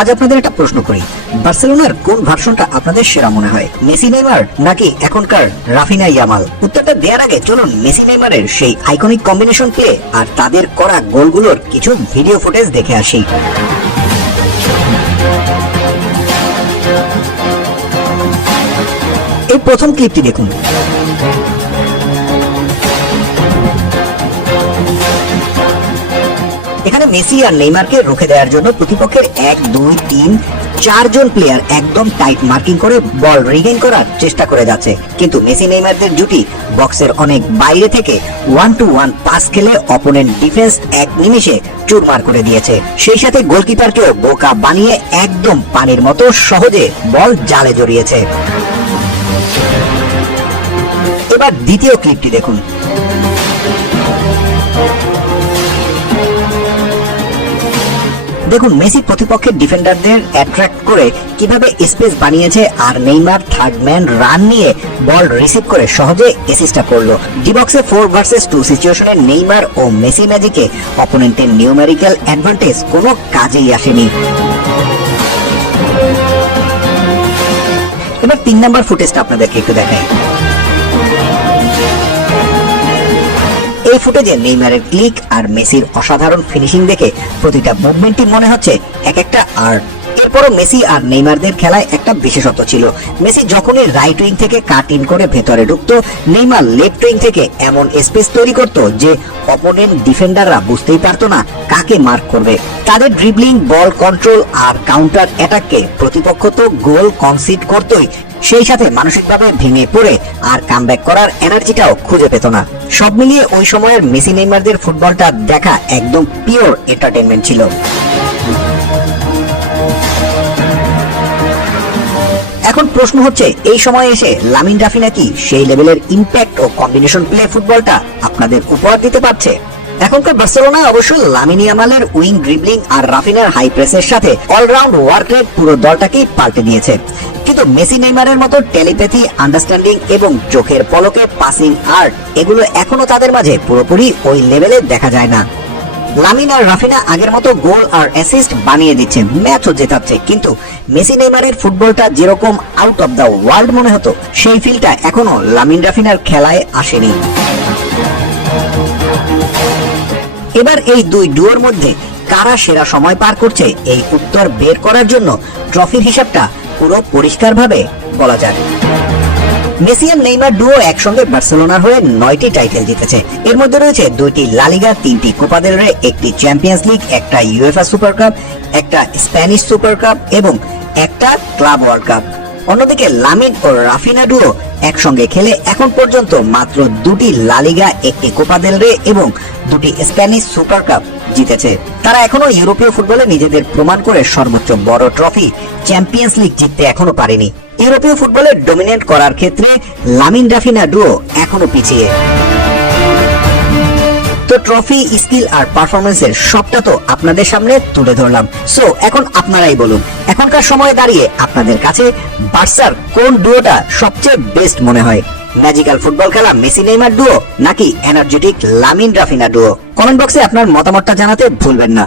আজ আপনাদের একটা প্রশ্ন করি, বার্সেলোনার কোন ভার্সনটা আপনাদের সেরা মনে হয়, মেসি নেইমার নাকি এখনকার রাফিনা ইয়ামাল? উত্তরটা দেওয়ার আগে চলুন মেসি নেইমারের সেই আইকনিক কম্বিনেশন প্লে আর তাদের করা গোলগুলোর কিছু ভিডিও ফুটেজ দেখে আসি। এই প্রথম ক্লিপটি দেখুন। এখানে মেসি আর নেইমারকে রুখে দেওয়ার জন্য প্রতিপক্ষের 1, 2, 3, 4 জন প্লেয়ার একদম টাইট মার্কিং করে বল রিগেইন করার চেষ্টা করে যাচ্ছে, কিন্তু মেসি নেইমারদের জুটি বক্সের অনেক বাইরে থেকে 1-to-1 পাস খেলে অপোনেন্ট ডিফেন্স এক নিমিষে চুরমার করে দিয়েছে। সেই সাথে গোলকিপারকেও বোকা বানিয়ে একদম পানির মতো সহজে বল জালে জড়িয়েছে। এবার দ্বিতীয় ক্লিপটি দেখুন। দেখুন মেসি প্রতিপক্ষের ডিফেন্ডারদের অ্যাট্রাক্ট করে কিভাবে স্পেস বানিয়েছে, আর নেইমার থার্ড ম্যান রান নিয়ে বল রিসিভ করে সহজে অ্যাসিস্টটা করলো। ডি বক্সে 4 ভার্সেস 2 সিচুয়েশনে নেইমার ও মেসি ম্যাজিকে অপোনেন্টের নিউমেরিক্যাল অ্যাডভান্টেজ কোনো কাজেই আসেনি। এবার 3 নাম্বার ফুটেজটা আপনাদেরকে একটু দেখাই। এই ফুটেজে নেইমারের ক্লিক আর মেসির অসাধারণ ফিনিশিং দেখে প্রতিটা মুভমেন্টই মনে হচ্ছে এক একটা আর্ট। এরপরও মেসি আর নেইমারদের খেলায় একটা বিশেষত্ব ছিল, মেসি যখনই রাইট উইং থেকে কাট ইন করে ভেতরে ঢুকতো, নেইমার লেফট উইং থেকে এমন স্পেস তৈরি করত যে অপোনেন্ট ডিফেন্ডাররা বুঝতেই পারতো না কাকে মার্ক করবে। তাদের ড্রিবলিং, বল কন্ট্রোল আর কাউন্টার অ্যাটাককে প্রতিপক্ষ তো গোল কনসিড করতোই, সেই সাথে মানসিকভাবে ভেঙে পড়ে আর কামব্যাক করার এনার্জিটাও খুঁজে পেত না। সব মিলিয়ে ওই সময়ের মেসি নেইমারদের ফুটবলটা দেখা একদম পিওর এন্টারটেইনমেন্ট ছিল। এখন প্রশ্ন হচ্ছে, এই সময় এসে লামিন রাফিনা কি সেই লেভেলের ইম্প্যাক্ট ও কম্বিনেশন প্লে ফুটবলটা আপনাদের উপহার দিতে পারছে? এখনকার বার্সেলোনায় অবশ্য লামিন ইয়ামালের উইং ড্রিবলিং আর রাফিনার হাই প্রেসের সাথে অলরাউন্ড ওয়ার্ক রেট পুরো দলটাকেই পাল্টে দিয়েছে, কিন্তু মেসি নেইমারের মতো টেলিপ্যাথি, আন্ডারস্ট্যান্ডিং এবং চোখের পলকে পাসিং আর্ট এগুলো এখনো তাদের মাঝে পুরোপুরি ওই লেভেলে দেখা যায় না। লামিন আর রাফিনা আগের মতো গোল আর অ্যাসিস্ট বানিয়ে দিচ্ছে, ম্যাচও জেতাচ্ছে, কিন্তু মেসি নেইমারের ফুটবলটা যেরকম আউট অফ দ্য ওয়ার্ল্ড মনে হতো, সেই ফিলটা এখনো লামিন রাফিনার খেলায় আসেনি। এবার এই দুই ডুয়োর মধ্যে কারা সেরা সময় পার করছে, এই উত্তর বের করার জন্য ট্রফির হিসাবটা পুরো পরিষ্কারভাবে বলা যাক। মেসি আর নেইমার ডুও একসঙ্গে বার্সেলোনার হয়ে 9টি টাইটেল জিতেছে। এর মধ্যে রয়েছে 2টি লা লিগা, 3টি কোপা দেল রে, 1টি চ্যাম্পিয়ন্স লিগ, একটা ইউএফএ সুপার কাপ, একটা স্প্যানিশ সুপার কাপ এবং একটা ক্লাব ওয়ার্ল্ড কাপ। অন্যদিকে লামিন ও রাফিনা ডুও একসঙ্গে খেলে এখন পর্যন্ত মাত্র 2টি লা লিগা, 1টি কোপা দেল রে এবং 2টি স্প্যানিশ সুপার কাপ জিতেছে। তারা এখনো ইউরোপীয় ফুটবলে নিজেদের প্রমাণ করে সর্বোচ্চ বড় ট্রফি চ্যাম্পিয়ন্স লিগ জিততে এখনো পারেনি। ইউরোপীয় ফুটবলে ডমিনেট করার ক্ষেত্রে লামিন রাফিনা ডুও এখনো পিছিয়ে। তো ট্রফি, স্কিল আর পারফরমেন্সের সবটা তো আপনাদের সামনে তুলে ধরলাম। সো এখন আপনারাই বলুন, এখনকার সময়ে দাঁড়িয়ে আপনাদের কাছে বার্সার কোন ডুয়োটা সবচেয়ে বেস্ট মনে হয়? ম্যাজিক্যাল ফুটবল খেলা মেসি নেইমার ডুও নাকি energetic Lamine Raphinha duo? Comment বক্সে আপনার মতামতটা জানাতে ভুলবেন না।